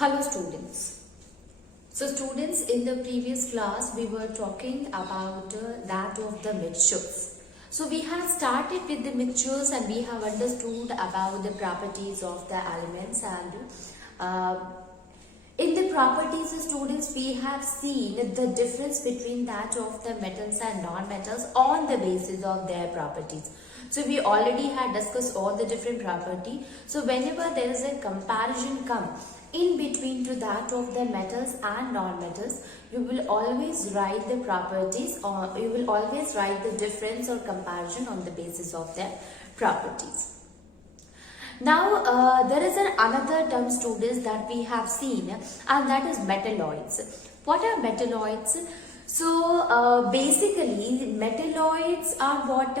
Hello students. So students, in the previous class we were talking about that of the mixtures. So we have started with the mixtures and we have understood about the properties of the elements, and in the properties students we have seen the difference between that of the metals and non-metals on the basis of their properties. So we already had discussed all the different property. So whenever there is a comparison come in between to that of the metals and non-metals, you will always write the properties, or you will always write the difference or comparison on the basis of their properties. Now there is another term students that we have seen, and that is metalloids. What are metalloids? So basically metalloids are what?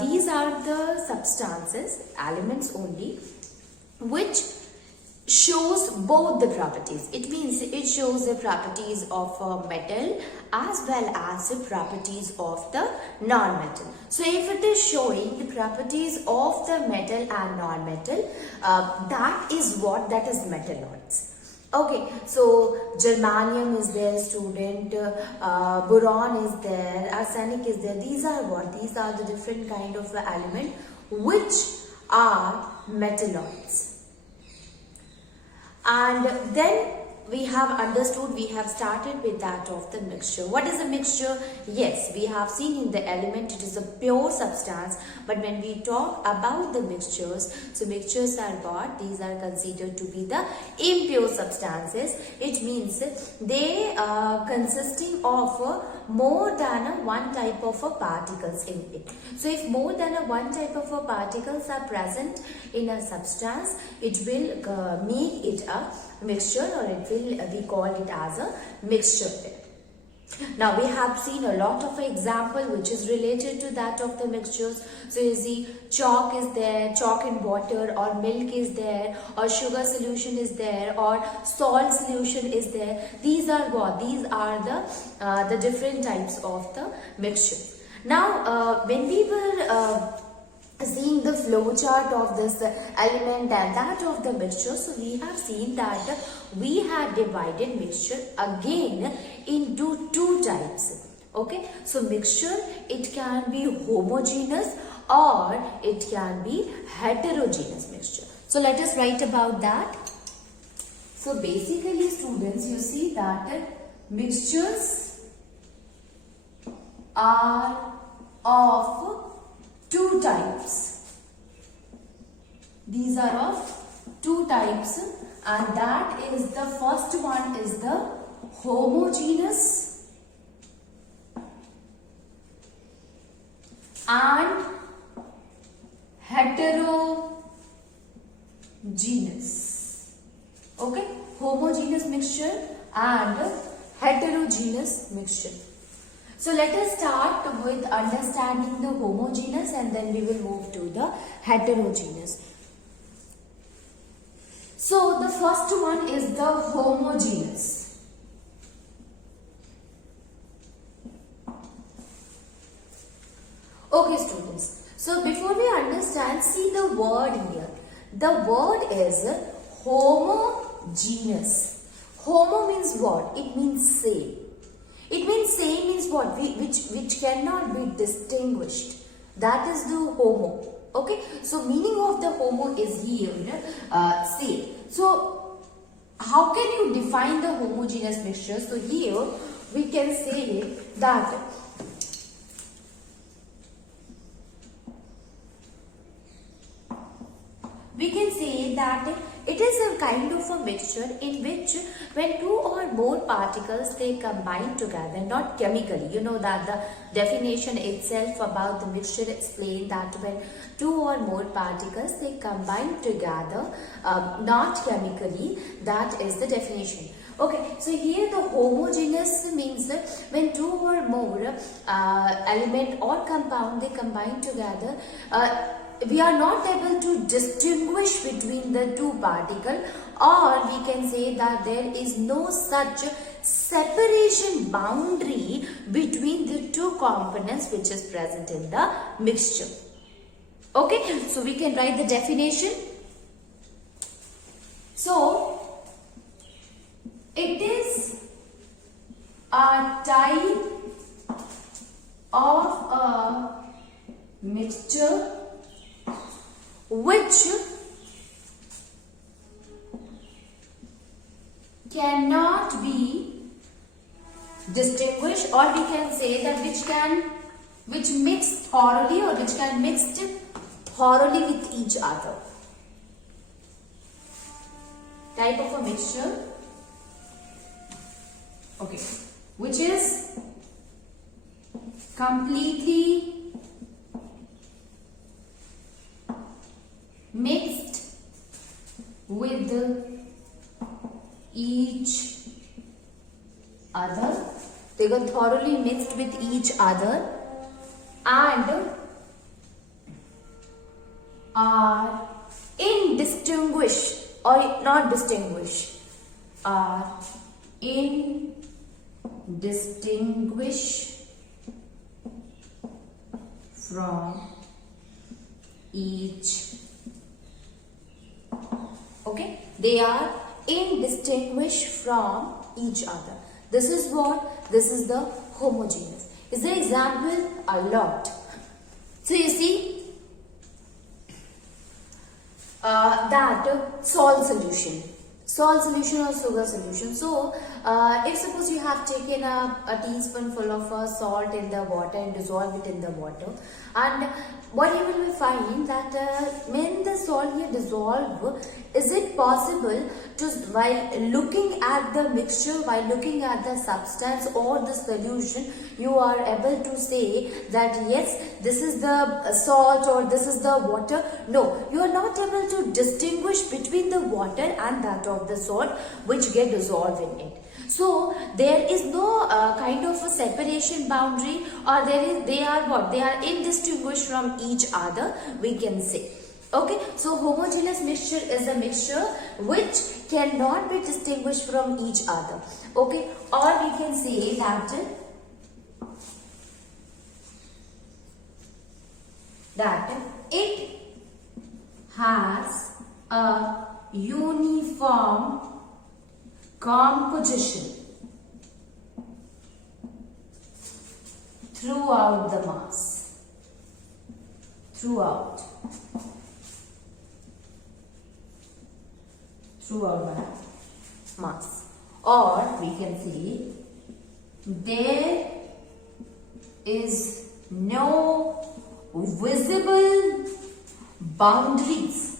These are the substances, elements only, which shows both the properties. It means it shows the properties of metal as well as the properties of the non-metal. So if it is showing the properties of the metal and non-metal, that is metalloids. Okay, so germanium is there, student, boron is there, arsenic is there. These are what? These are the different kind of element which are metalloids. And then we have understood, we have started with that of the mixture. What is a mixture? Yes, we have seen in the element it is a pure substance, but when we talk about the mixtures, so mixtures are what? These are considered to be the impure substances. It means they are consisting of more than one type of particles in it. So if more than one type of particles are present in a substance, it will make it a mixture, or it will we call it as a mixture. Now we have seen a lot of example which is related to that of the mixtures. So you see, chalk is there, chalk in water, or milk is there, or sugar solution is there, or salt solution is there. These are what? These are the different types of the mixture. Now when we were seeing the flow chart of this element and that of the mixture, so we have seen that we have divided mixture again into two types. Okay, so mixture, it can be homogeneous or it can be heterogeneous mixture. So let us write about that. So basically students, you see that mixtures are of two types. These are of two types, and that is, the first one is the homogeneous and heterogeneous. Okay, homogeneous mixture and heterogeneous mixture. So let us start with understanding the homogeneous, and then we will move to the heterogeneous. So the first one is the homogeneous. Okay students, so before we understand, see the word here. The word is homogeneous. Homo means what? It means same. It means same means what? Which cannot be distinguished. That is the homo. Okay. So meaning of the homo is here same. So how can you define the homogeneous mixture? So here we can say that it is a kind of a mixture in which when two or more particles they combine together, not chemically. You know that the definition itself about the mixture explain that when two or more particles they combine together, not chemically, that is the definition. Okay, so here the homogeneous means when two or more element or compound they combine together, we are not able to distinguish between the two particles, or we can say that there is no such separation boundary between the two components which is present in the mixture. Okay, so we can write the definition. So a type of a mixture which cannot be distinguished, or we can say that which mix thoroughly, or which can mix thoroughly with each other. Type of a mixture, okay, which is completely mixed with each other. They got thoroughly mixed with each other and are indistinguished, or not distinguished, are indistinguished from each. Okay, they are indistinguished from each other. This is what? This is the homogeneous. Is there example? A lot. So you see that salt solution or sugar solution. So if suppose you have taken a teaspoonful of salt in the water and dissolve it in the water, and what you will find that when the salt here dissolve, is it possible to, while looking at the mixture, while looking at the substance or the solution, you are able to say that yes, this is the salt or this is the water? No, you are not able to distinguish between the water and that of the salt which get dissolved in it. So there is no kind of a separation boundary, or they are indistinguished from each other, we can say. Okay, so homogeneous mixture is a mixture which cannot be distinguished from each other. Okay, or we can say that it has a uniform composition throughout the mass. Throughout the mass. Or we can say there is no visible boundaries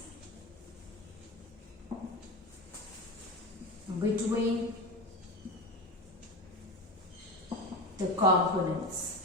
between the components.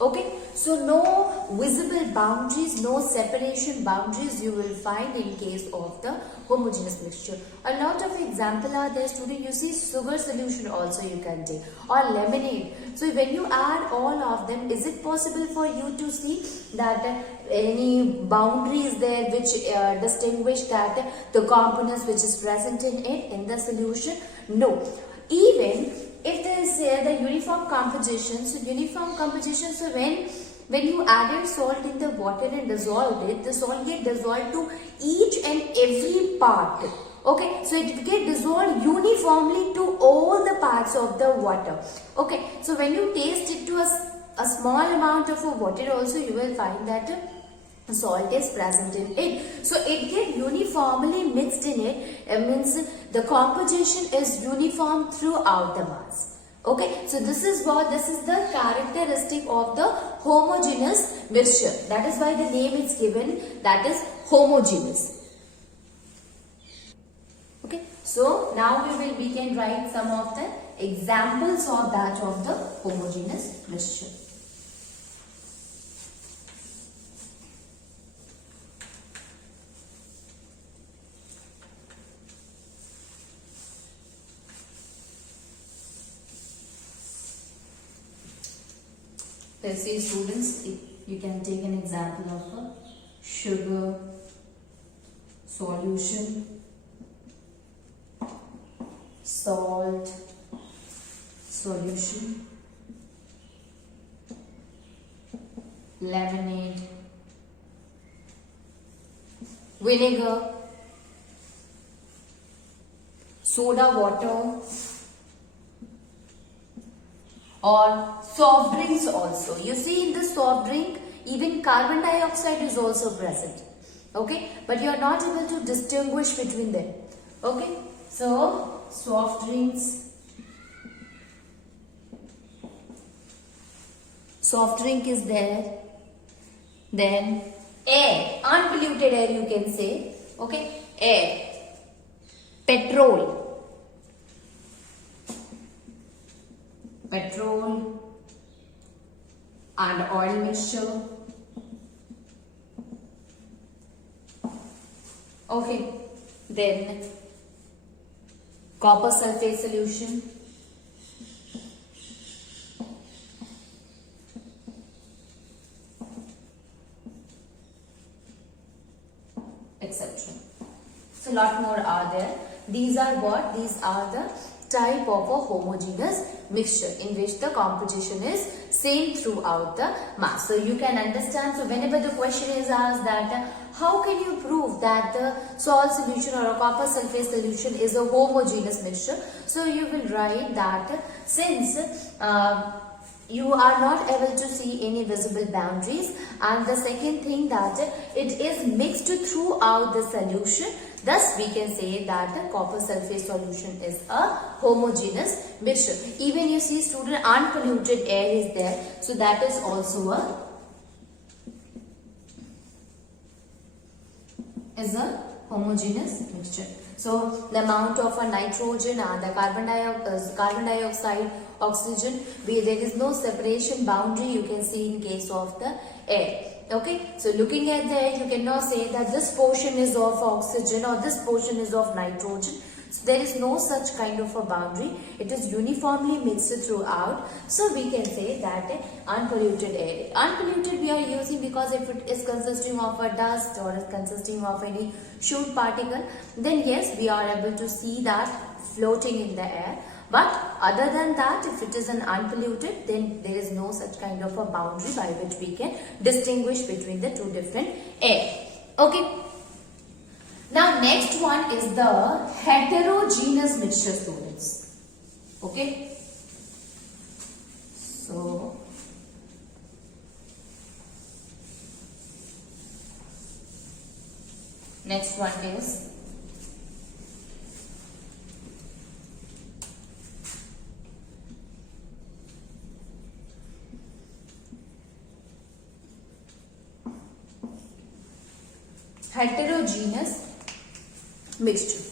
Okay, so no visible boundaries, no separation boundaries you will find in case of the homogeneous mixture. A lot of examples are there, student. You see sugar solution also you can take, or lemonade. So when you add all of them, is it possible for you to see that any boundaries there which distinguish that the components which is present in it, in the solution? No. Even if there is the uniform composition, so when you added salt in the water and dissolved it, the salt get dissolved to each and every part. Okay, so it get dissolved uniformly to all the parts of the water. Okay, so when you taste it to a small amount of water also, you will find that salt is present in it. So it get uniformly mixed in it, means the composition is uniform throughout the mass. Okay, so this is the characteristic of the homogeneous mixture. That is why the name is given, that is homogeneous. Okay, so now we can write some of the examples of that of the homogeneous mixture. Let's say students, you can take an example of a sugar solution, salt solution, lemonade, vinegar, soda water, or soft drinks also. You see, in the soft drink, even carbon dioxide is also present. Okay, but you are not able to distinguish between them. Okay, so soft drinks, soft drink is there. Then air, unpolluted air you can say. Okay, air, petrol, and oil mixture. Okay, then copper sulfate solution, etc. So lot more are there. These are what? These are the type of a homogeneous mixture in which the composition is same throughout the mass. So you can understand. So whenever the question is asked that how can you prove that the salt solution or a copper sulfate solution is a homogeneous mixture? So you will write that since you are not able to see any visible boundaries, and the second thing that it is mixed throughout the solution, thus we can say that the copper sulfate solution is a homogeneous mixture. Even you see student, unpolluted air is there, so that is also a homogeneous mixture. So the amount of a nitrogen and the carbon dioxide, oxygen, there is no separation boundary you can see in case of the air. Okay, so looking at the air, you cannot say that this portion is of oxygen or this portion is of nitrogen. So there is no such kind of a boundary. It is uniformly mixed throughout. So we can say that unpolluted air. Unpolluted we are using because if it is consisting of a dust or is consisting of any soot particle, then yes, we are able to see that floating in the air. But other than that, if it is an unpolluted, then there is no such kind of a boundary by which we can distinguish between the two different air. Okay. Now next one is the heterogeneous mixture, students. Okay. So next one is heterogeneous mixture.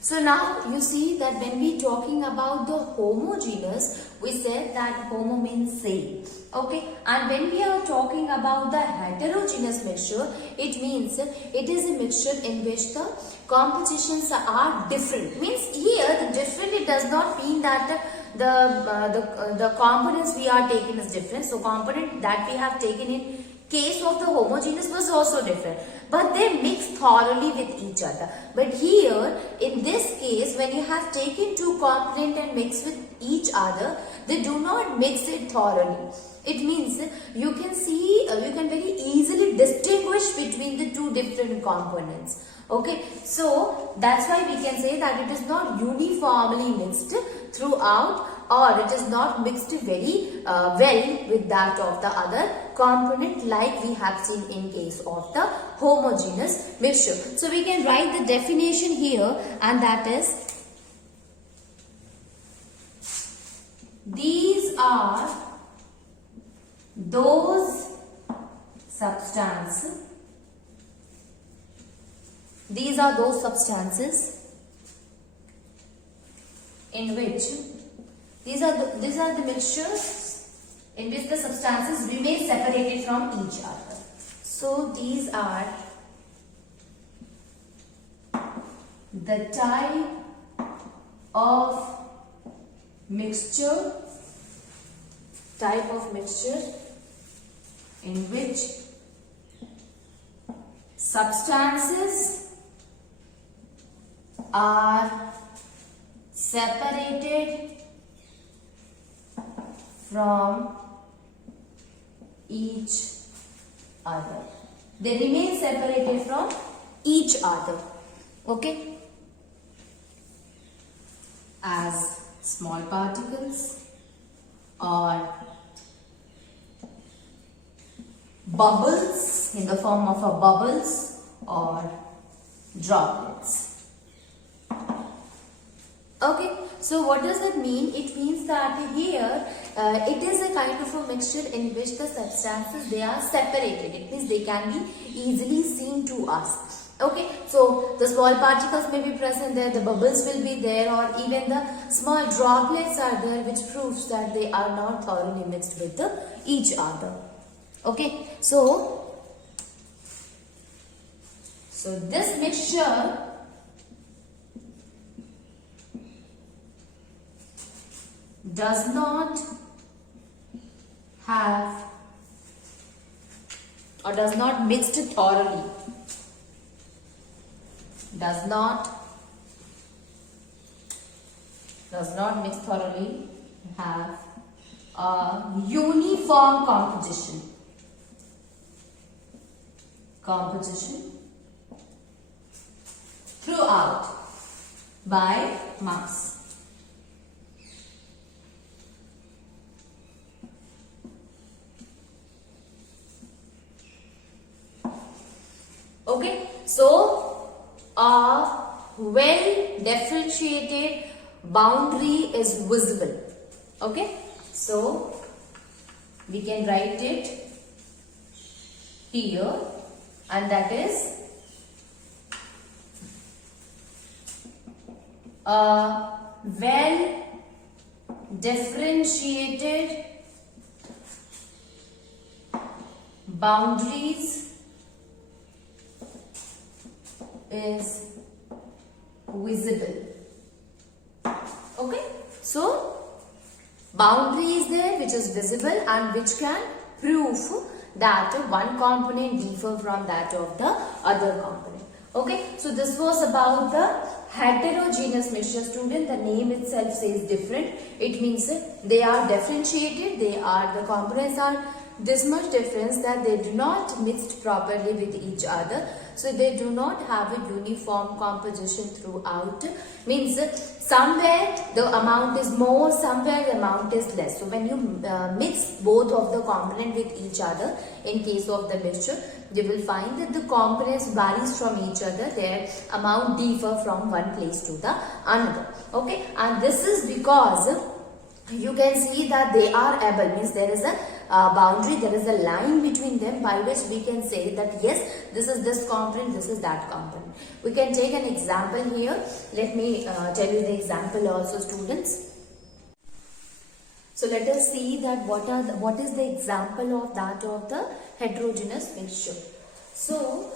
So now you see that when we talking about the homogeneous, we said that homo means same. Okay, and when we are talking about the heterogeneous mixture, it means it is a mixture in which the compositions are different. Means here the different, it does not mean that the components we are taking is different. So component that we have taken in case of the homogeneous was also different, but they mix thoroughly with each other. But here in this case, when you have taken two components and mix with each other, they do not mix it thoroughly. It means you can see, you can very easily distinguish between the two different components. Okay, so that's why we can say that it is not uniformly mixed throughout, or it is not mixed very well with that of the other component like we have seen in case of the homogeneous mixture. So we can write the definition here, and that is, these are those substances, in which these are the mixtures in which the substances remain separated from each other. So these are the type of mixture in which substances are separated from each other. They remain separated from each other. Okay. as small particles or bubbles in the form of a bubbles or droplets. Okay, so what does that mean? It means that here it is a kind of a mixture in which the substances, they are separated. It means they can be easily seen to us. Okay, so the small particles may be present there, the bubbles will be there, or even the small droplets are there, which proves that they are not thoroughly mixed with each other. Okay, so this mixture does not have or does not mixed thoroughly. Does not mix thoroughly, have a uniform composition throughout by mass. Okay, so a well differentiated boundary is visible. Okay, so we can write it here, and that is a well differentiated boundaries is visible. Okay, so boundary is there which is visible and which can prove that one component differ from that of the other component. Okay, so this was about the heterogeneous mixture. Student, the name itself says different. It means they are differentiated, the components are this much difference that they do not mixed properly with each other. So they do not have a uniform composition throughout. Means somewhere the amount is more, somewhere the amount is less. So when you mix both of the component with each other, in case of the mixture, you will find that the components varies from each other. Their amount differ from one place to the another. Okay, and this is because you can see that they are able, means there is a boundary, there is a line between them by which we can say that yes, this is this component, this is that component. We can take an example here. Let me tell you the example also, students. So let us see that what is the example of that of the heterogeneous mixture. So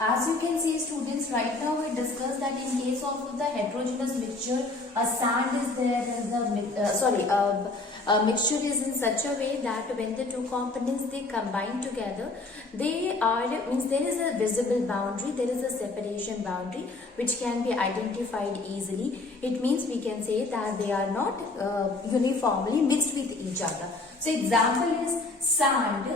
as you can see, students, right now we discussed that in case of the heterogeneous mixture, a sand is there, a mixture is in such a way that when the two components they combine together, they are, means there is a visible boundary, there is a separation boundary which can be identified easily. It means we can say that they are not uniformly mixed with each other. So example is sand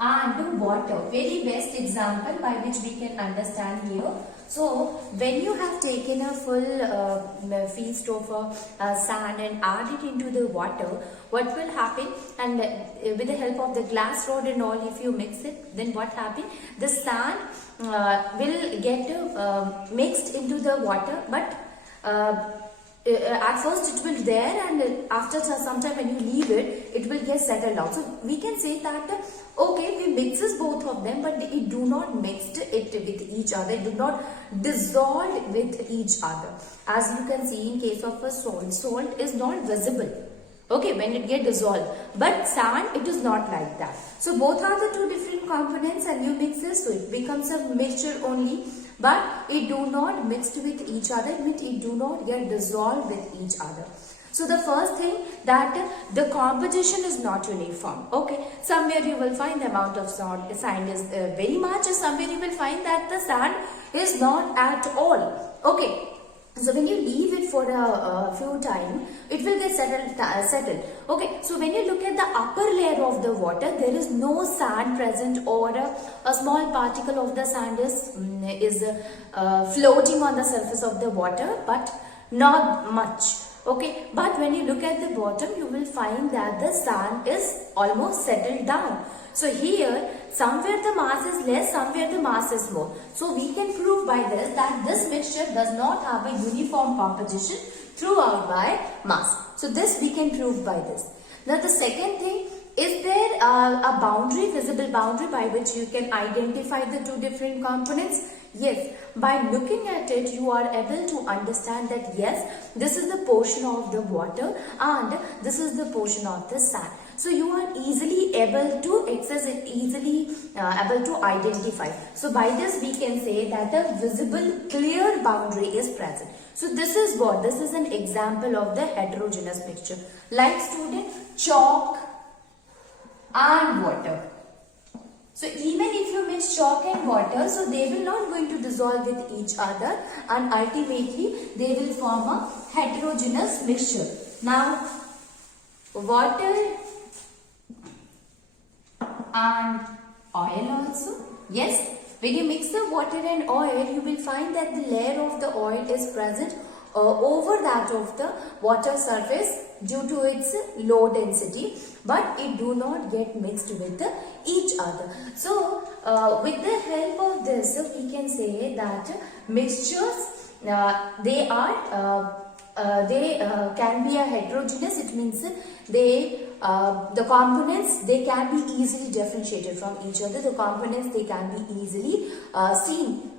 and water. Very best example by which we can understand here. So when you have taken a full feast of sand and add it into the water, what will happen? And with the help of the glass rod and all, if you mix it, then what happens? The sand will get mixed into the water, but at first it will there, and after some time when you leave it, it will get settled down. So we can say that okay, we mixes both of them, but it do not mixed it with each other, it do not dissolve with each other. As you can see in case of a salt is not visible, okay, when it get dissolved, but sand, it is not like that. So both are the two different components and you mix this, so it becomes a mixture only, but it do not mixed with each other, it do not get dissolved with each other. So the first thing that the composition is not uniform. Okay, somewhere you will find the amount of sand is very much, and somewhere you will find that the sand is not at all. Okay. So when you leave it for a few time, it will get settled. Okay, so when you look at the upper layer of the water, there is no sand present, or a small particle of the sand is floating on the surface of the water, but not much. Okay, but when you look at the bottom, you will find that the sand is almost settled down. So here, somewhere the mass is less, somewhere the mass is more. So we can prove by this that this mixture does not have a uniform composition throughout by mass. So this we can prove by this. Now the second thing, is there a boundary, visible boundary by which you can identify the two different components? Yes, by looking at it, you are able to understand that yes, this is the portion of the water and this is the portion of the sand. So you are easily able to access it, easily able to identify. So by this we can say that the visible clear boundary is present. So this is what? This is an example of the heterogeneous mixture. Like student, chalk and water. So even if you mix chalk and water, so they will not going to dissolve with each other and ultimately they will form a heterogeneous mixture. Now water and oil also. Yes, when you mix the water and oil, you will find that the layer of the oil is present over that of the water surface due to its low density, but it do not get mixed with each other. So with the help of this, we can say that mixtures they can be a heterogeneous. It means the components, they can be easily differentiated from each other. The components, they can be easily seen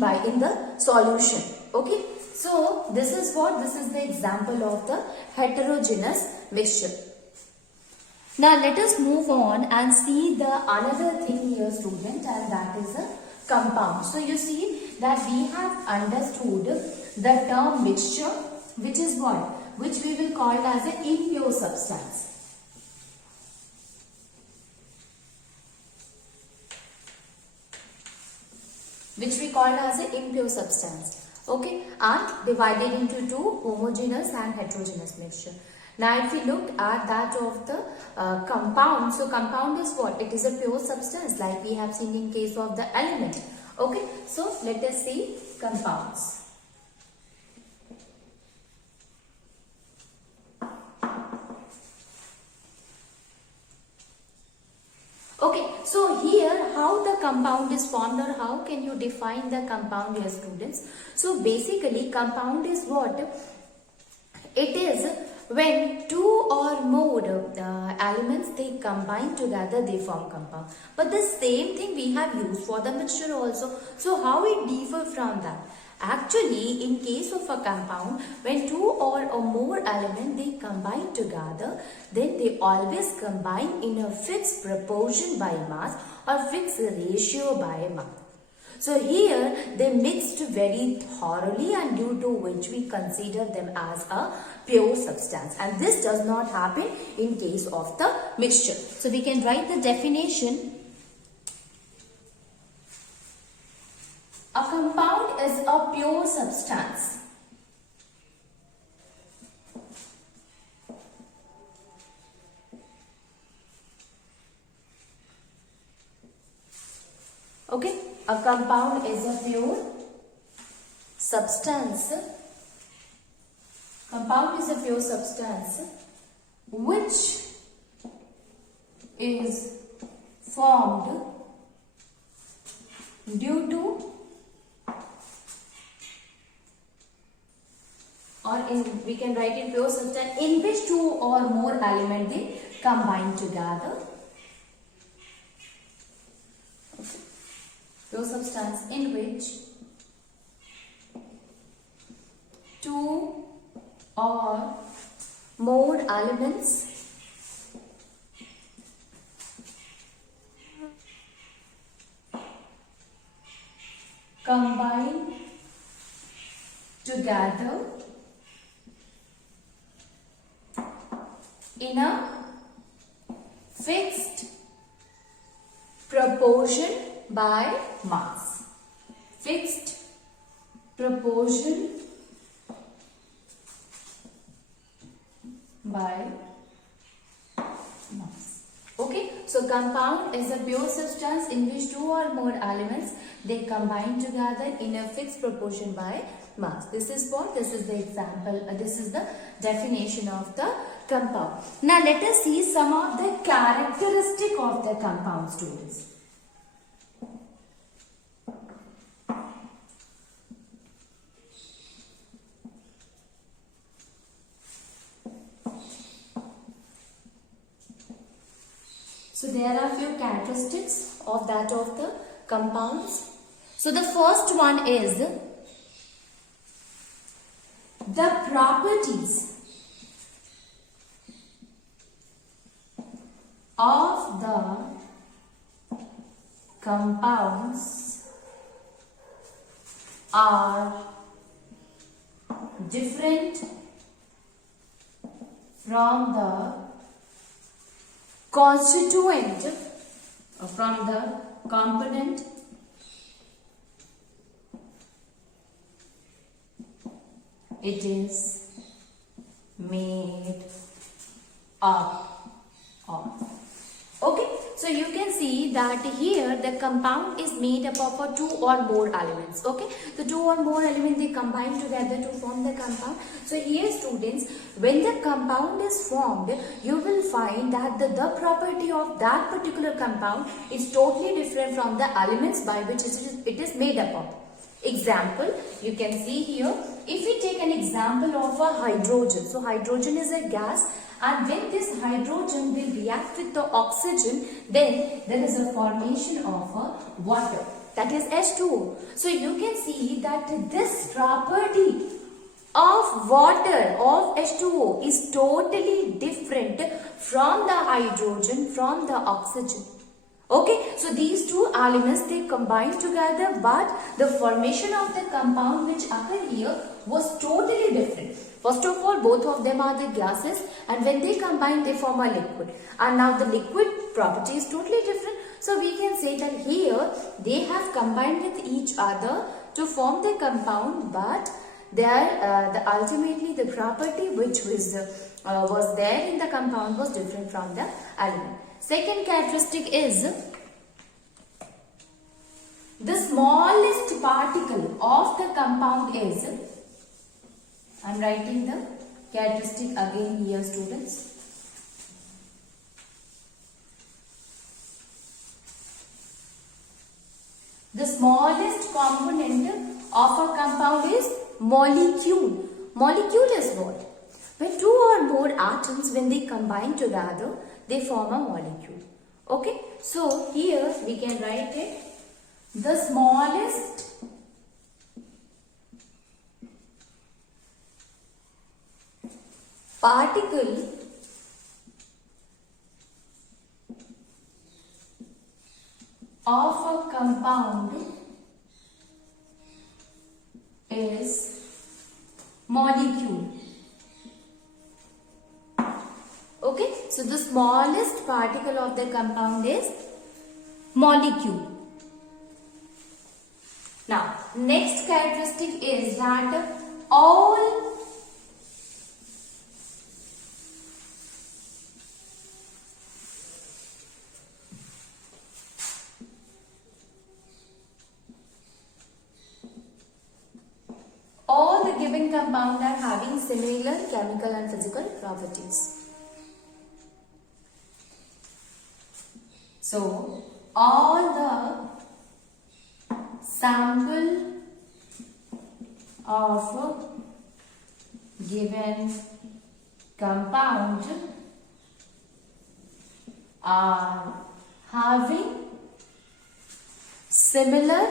by in the solution. Okay, so this is the example of the heterogeneous mixture. Now let us move on and see the another thing here, student, and that is a compound. So you see that we have understood the term mixture, which is what? Which we will call as an impure substance. Which we call as an impure substance. Okay, and divided into two, homogeneous and heterogeneous mixture. Now if we look at that of the compound, so compound is what? It is a pure substance like we have seen in case of the element. Okay, so let us see compounds. Okay, so here how the compound is formed, or how can you define the compound here, students? So basically compound is what? It is when two or more elements, they combine together, they form compound. But the same thing we have used for the mixture also. So how it differ from that? Actually, in case of a compound, when two or more elements, they combine together, then they always combine in a fixed proportion by mass or fixed ratio by mass. So here they mixed very thoroughly, and due to which we consider them as a pure substance, and this does not happen in case of the mixture. So we can write the definition. A compound is a pure substance okay, a compound is a pure substance. Compound is a pure substance which is formed due to, we can write it pure substance in which two or more elements, they combine together. Okay. Pure substance in which two or more elements combine together in a fixed proportion by mass. Fixed proportion by mass. Okay, So compound is a pure substance in which two or more elements they combine together in a fixed proportion by mass. This is what? This is the example. This is the definition of the compound. Now let us see some of the characteristic of the compound, students. So there are few characteristics of that of the compounds. So the first one is the properties of the compounds are different from the constituent from the component it is made up of. Okay, so you can see that here the compound is made up of two or more elements. Okay, the two or more elements they combine together to form the compound. So here students, when the compound is formed, you will find that the property of that particular compound is totally different from the elements by which it is made up of. Example, you can see here, if we take an example of a hydrogen. So hydrogen is a gas, and when this hydrogen will react with the oxygen, then there is a formation of a water, that is H2O. So you can see that this property of water, of H2O, is totally different from the hydrogen, from the oxygen. Okay, so these two elements they combine together, but the formation of the compound which occurred here was totally different. First of all, both of them are the gases, and when they combine they form a liquid, and now the liquid property is totally different. So we can say that here they have combined with each other to form the compound, but ultimately the property which was there in the compound was different from the element. Second characteristic is the smallest particle of the compound is, I am writing the characteristic again here students. The smallest component of a compound is molecule. Molecule is what? When two or more atoms, when they combine together, they form a molecule. Okay, so here we can write it. The smallest particle of a compound is molecule. Okay, so the smallest particle of the compound is molecule. Now, next characteristic is that all the given compounds are having similar chemical and physical properties. So, all the sample of given compound are having similar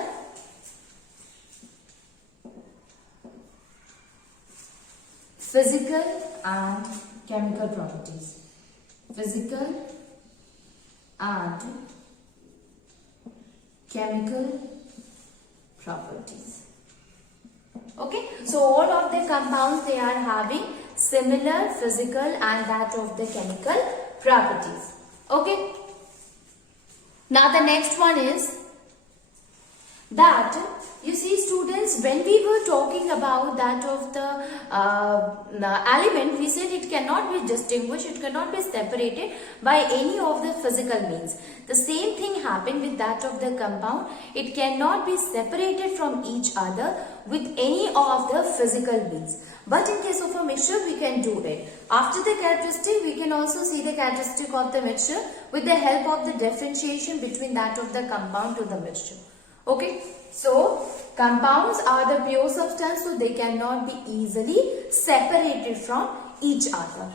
physical and chemical properties. Physical and chemical properties. Okay, so all of the compounds they are having similar physical and that of the chemical properties. Okay, now the next one is that you see students, when we were talking about that of the element, we said it cannot be distinguished, it cannot be separated by any of the physical means. The same thing happened with that of the compound. It cannot be separated from each other with any of the physical means. But in case of a mixture, we can do it. After the characteristic, we can also see the characteristic of the mixture with the help of the differentiation between that of the compound to the mixture. Okay, so compounds are the pure substance, so they cannot be easily separated from each other.